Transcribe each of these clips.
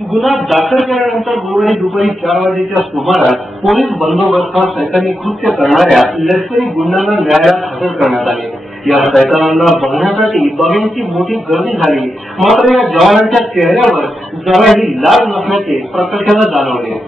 गुन्हा दाखल केल्यानंतर गुरुवारी दुपारी 4 वाजेच्या सुमारास पोलीस बंदोबस्तात सैतानी कृत्य करणाऱ्या लष्करी गुंडांना न्यायालयात हजर करण्यात आले। या सैतानांना बघण्यासाठी बघ्यांची मोठी गर्दी झाली, मात्र या जवानांच्या चेहऱ्यावर जराही लाज नसल्याचे प्रत्यक्षाला जाणवले।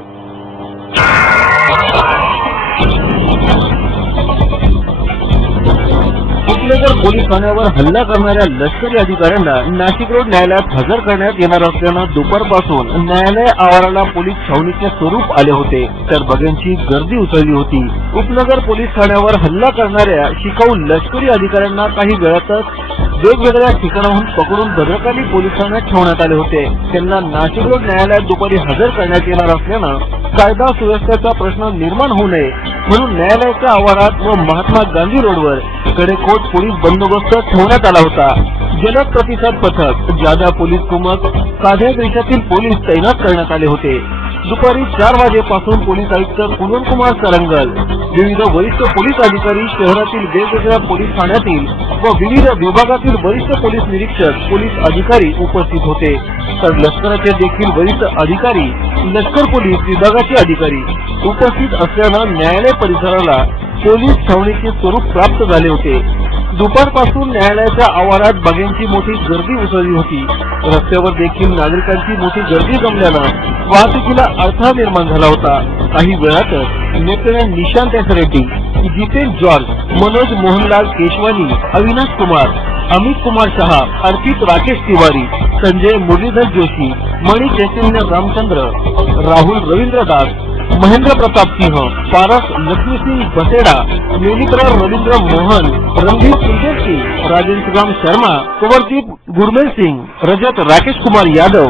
उपनगर पोलीस ठाण्यावर हल्ला करणाऱ्या लष्करी अधिकाऱ्यांना नाशिक रोड न्यायालयात हजर करण्यात येणार असल्यानं दुपारपासून न्यायालय आवाराला पोलीस छावणीचे स्वरूप आले होते, तर बघ्यांची गर्दी उसळली होती। उपनगर पोलीस ठाण्यावर हल्ला करणाऱ्या शिकाऊ लष्करी अधिकाऱ्यांना काही वेळातच वेगवेगळ्या ठिकाणाहून पकडून भद्रकाली पोलीस ठाण्यात ठेवण्यात आले होते। त्यांना नाशिक रोड न्यायालयात दुपारी हजर करण्यात येणार असल्यानं कायदा सुव्यवस्थेचा प्रश्न निर्माण होऊ नये म्हणून न्यायालयाच्या आवारात व महात्मा गांधी रोडवर कडेकोट पोलीस बंदोबस्त ठेवण्यात आला होता। जलद प्रतिसाद पथक, जादा पोलीस कुमक, साध्या देशातील पोलीस तैनात करण्यात आले होते। दुपारी 4 वाजेपासून पोलीस आयुक्त कुंदन कुमार सरंगल, विविध वरिष्ठ पोलीस अधिकारी, शहरातील वेगवेगळ्या पोलीस ठाण्यातील व विविध विभागातील वरिष्ठ पोलीस निरीक्षक, पोलीस अधिकारी उपस्थित होते, तर लष्कराचे देखील वरिष्ठ अधिकारी, लष्कर पोलीस विभागाचे अधिकारी उपस्थित असल्यानं न्यायालय परिसराला पोलीस छावणीचे स्वरूप प्राप्त झाले होते। दुपारपासून न्यायालयाच्या आवारात बघ्यांची मोठी गर्दी उसळली होती। रस्त्यावर देखील नागरिकांची मोठी गर्दी जमल्यानं वाहतुकीला अडथळा निर्माण झाला होता। काही वेळातच lieutenant Nishant S Reddy, Jitendra George, Manoj Mohanlal Keshwani, Avinash Kumar, Amit Kumar Shah, Arpit Rakesh Tiwari, Sanjay Muralidhar Joshi, Mani Chaitanya Ramchandra, Rahul Ravindradas, Mahendra Pratap Singh, Paras Lakshmisingh Baseda, Melitra Ravindra Mohan, Randhir Sundar Singh, Rajendra Ram Sharma, कुंवरदीप Gurmel सिंह, रजत राकेश कुमार यादव,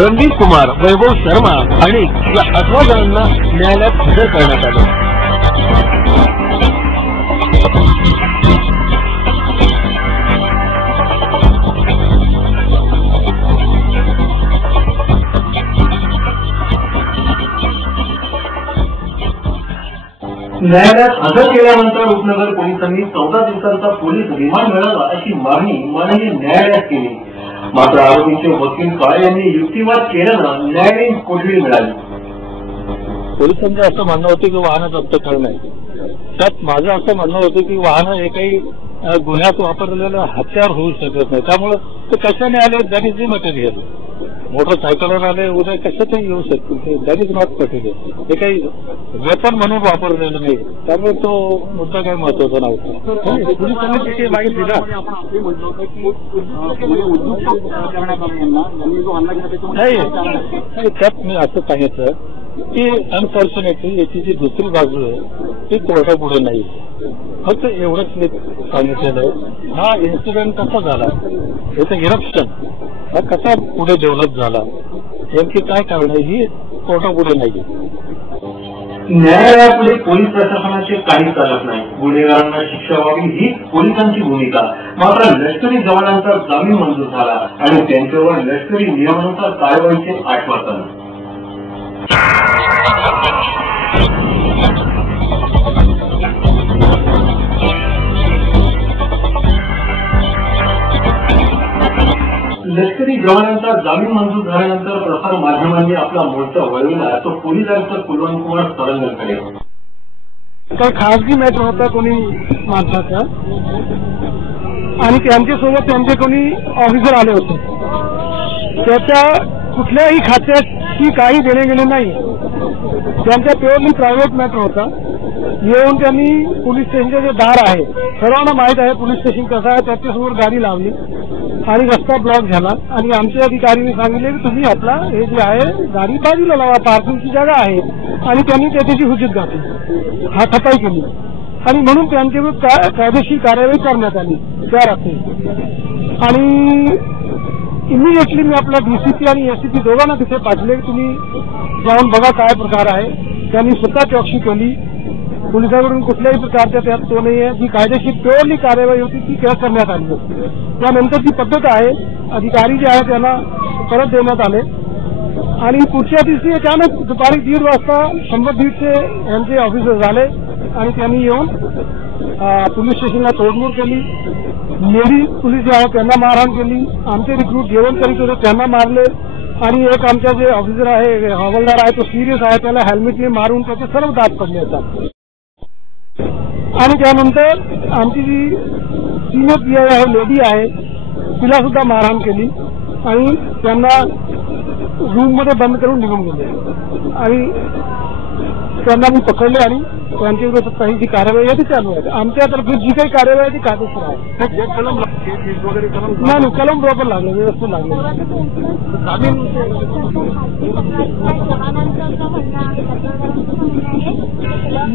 रणवीर कुमार, वैभव शर्मा आणि या 18 जणांना न्यायालयात हजर करण्यात आले। न्यायालयात हजर केल्यानंतर उपनगर पोलिसांनी 14 दिवसांचा पोलीस रिमांड मिळावा अशी मागणी माननीय न्यायालयात केली, मात्र आरोपीचे वकील काळे यांनी युक्तिवाद केल्यानं न्यायालयीन कोठडी मिळाली। पोलिसांचं असं म्हणणं होतं की वाहन जप्त करणं आहे, त्यात माझं असं म्हणणं होतं की वाहन हे काही गुन्ह्यात वापरलेलं हत्यार होऊ शकत नाही, त्यामुळे ते कशाने आले, दॅट इज द मटेरियल। मोटरसायकलवर आले, उद्या कशातही येऊ शकतील, दॅट इज नॉट मटेरियल। हे काही वेपन म्हणून वापरलेलं नाही, त्यामुळे तो मुद्दा काही महत्वाचा नव्हता। पोलिसांनी तिथे माहिती दिला नाही, त्यात मी असं सांगितलं की अनफॉर्च्युनेटली याची जी दुसरी बाजू आहे ती कोर्टापुढे नाही, फक्त एवढंच मी सांगितलेलं आहे। हा इन्सिडेंट कसा झाला, याचं इरप्शन हा कसा पुढे डेव्हलप झाला, नेमकी काय कारण आहे ही कोर्टापुढे नाही। न्यायालयापुढे पोलीस प्रशासनाचे काही चालत नाही, गुन्हेगारांना शिक्षा व्हावी ही पोलिसांची भूमिका, मात्र लष्करी जवानांचा जामीन मंजूर झाला आणि त्यांच्यावर लष्करी नियमानुसार कारवाईचे आश्वासन। लष्करी जवानांचा जामीन मंजूर झाल्यानंतर प्रसार माध्यमांनी आपला मोर्चा वळविला, तो पोलीस आयुक्त कुंदन कुमार सरंगलकडे। तर खासगी मॅटर होता कोणी माणसाचा आणि त्यांच्यासोबत त्यांचे कोणी ऑफिसर आले होते, त्याच्या कुठल्याही खात्याची काही देणे घेणे नाही, त्यांचा प्युअरली प्रायव्हेट मॅटर होता। येऊन त्यांनी पोलीस स्टेशनचे जे दार आहे, सर्वांना माहित आहे पोलीस स्टेशन कसं आहे, त्याच्यासमोर गाडी लावली आणि रस्ता ब्लॉक झाला आणि आमच्या अधिकाऱ्यांनी सांगितले की तुम्ही आपला हे जे आहे गाडी बाजूला लावा, पार्किंगची जागा आहे, आणि त्यांनी त्याची हुज्जत घातली, हातापाई केली आणि म्हणून त्यांच्यावर कायदेशीर कार्यवाही करण्यात आली त्या रात्री। आणि इमिडिएटली मी आपला डीसीपी आणि एससीपी दोघांना तिथे पाठवले, तुम्ही जाऊन बघा काय प्रकार आहे। त्यांनी स्वतः चौकशी केली, पोलिसांकडून कुठल्याही प्रकारच्या त्यात तो नाही आहे, जी कायदेशीर प्युअरली कार्यवाही होती ती करण्यात आली। त्यानंतर जी पद्धत आहे, अधिकारी जे आहे त्यांना परत देण्यात आले आणि पुढच्या दिवशी अचानक दुपारी 1:30 वाजता 100-150 यांचे ऑफिसर झाले आणि त्यांनी येऊन पोलीस स्टेशनला तोडमोड केली। लेडी पोलीस जे आहे त्यांना मारहाण केली, आमचे रिक्रूट जेवण करीत होते त्यांना मारले, आणि एक आमचा जे ऑफिसर आहे हवालदार आहे तो सिरियस आहे, त्याला हेल्मेटने मारून त्याचे सर्व दात पडले होतात. आणि त्यानंतर आमची जी सिनियर पीआय आहे लेडी आहे तिला सुद्धा मारहाण केली आणि त्यांना रूम मध्ये बंद करून निघून गेले आणि त्यांना मी पकडले आणि त्यांच्या विरोधात काही जी कारवाई आहे ती चालू आहे. आमच्यातर्फे जी काही कारवाई आहे ती कायदेशीर आहे. कलम वगैरे नाही कलम बरोबर लागले, व्यवस्थित लागले.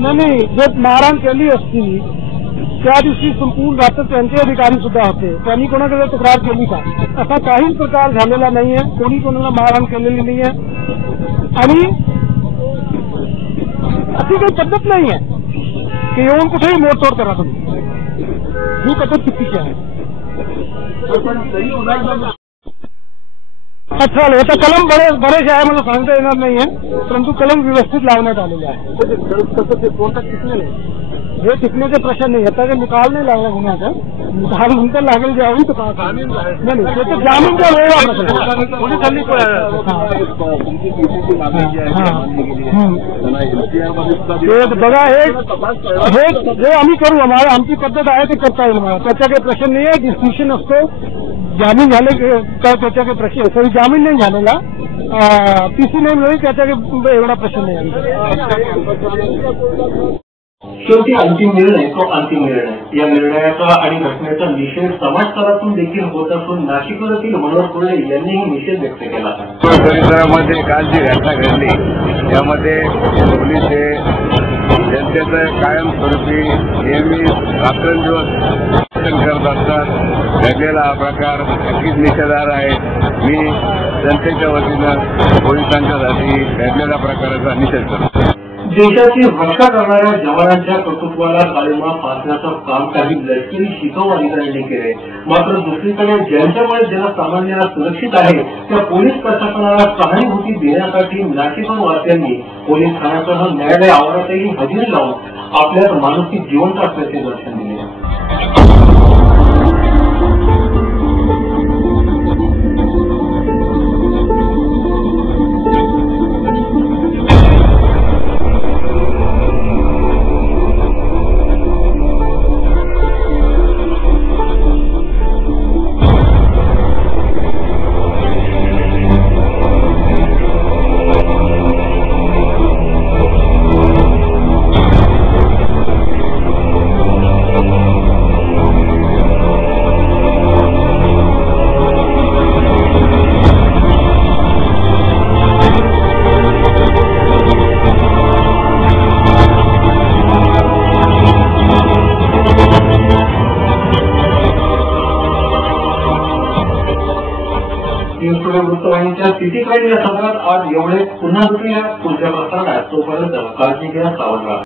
नाही जर मारहाण केली असती त्या दिवशी संपूर्ण रात्र त्यांचे अधिकारी सुद्धा होते, त्यांनी कोणाकडे तक्रार केली का? असा काहीच प्रकार झालेला नाहीये, कोणी कोणाला मारहाण केलेली नाहीये आणि अशी काही पद्धत नाहीये की येऊन कुठेही मोडतोड करा तुम्ही, ही पद्धत चुकीची आहे. अच्छा याचा कलम बरेच आहे मला सांगता येणार नाहीये, परंतु कलम व्यवस्थित लावण्यात आलेले आहे. हे टिकण्याचे प्रश्न नाही, याचा काही निकाल नाही लागला गुन्ह्याचा, निकाल नंतर लागेल ज्यावेळी तो नाही त्याचं जामीनचा वेळ पोलिसांनी बघा हे जे आम्ही करू आमची पद्धत आहे ते करता येईल मला, त्याचा काही प्रश्न नाही आहे. डिस्क्रिप्शन असतो, जामीन झाले तर त्याचा काही प्रश्न, सॉरी जामीन नाही झालेला, पीसी नाही मिळेल त्याचा काही एवढा प्रश्न नाही. शेवटी अंतिम निर्णय तो अंतिम निर्णय. या निर्णयाचा आणि घटनेचा निषेध समाजस्तरातून देखील होत असून नाशिकवरील मनोहर कोल्हे यांनीही निषेध व्यक्त केला. परिसरामध्ये काल जी घटना घडली त्यामध्ये पोलीस हे जनतेचं कायमस्वरूपी नेहमी रात्रंदिवस करत असतात. घडलेला हा प्रकार नक्कीच निषेधार्ह आहे. मी जनतेच्या वतीनं पोलिसांच्यासाठी घडलेल्या प्रकाराचा निषेध करतो. देशाची रक्षा करणाऱ्या जवानांच्या कर्तृत्वाला काळीमा फासण्याचं काम काही लष्करी शिकव अधिकाऱ्यांनी केले, मात्र दुसरीकडे ज्यांच्यामुळे जनसामान्यांना सुरक्षित आहे त्या पोलीस प्रशासनाला सहानुभूती देण्यासाठी नाशिककर वासियांनी पोलीस ठाण्यासह न्यायालय आवारातही हजेरी लावून आपल्यात मानसिक जिवंत असल्याचे दर्शन दिले. वृत्तवाहिनीच्या सिटी क्राईम या सत्रात आज एवढे. पुन्हा भेटूया पुढच्या प्रसारणात. तोपर्यंत काळजी घ्या, सावध राहा.